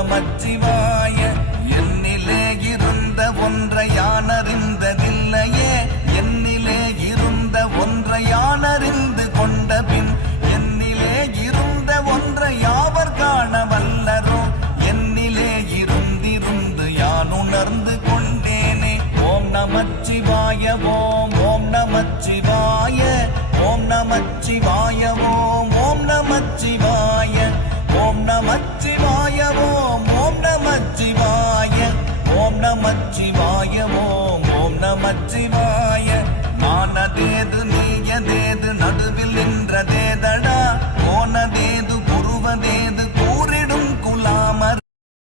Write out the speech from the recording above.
நமச்சிவாய. என்னிலே இருந்த ஒன்றை யானறிந்ததில்லையே, என்னிலே இருந்த ஒன்றை யானறிந்து கொண்ட பின் என்னிலே இருந்த ஒன்றை யாவர் காண வல்லரோ, என்னிலே இருந்திருந்து யான் உணர்ந்து கொண்டேனே. ஓம் நமச்சிவாய ஓம் ஓம் நமச்சிவாய ஓம் நமச்சிவாய ஓம் ஓம் நமச்சிவாய ஓம் நமச்சிவாய ஓம் ஓம் நமச்சிவாய ஓம் நமச்சிவாய ஓம் ஓம் நமச்சிவாய.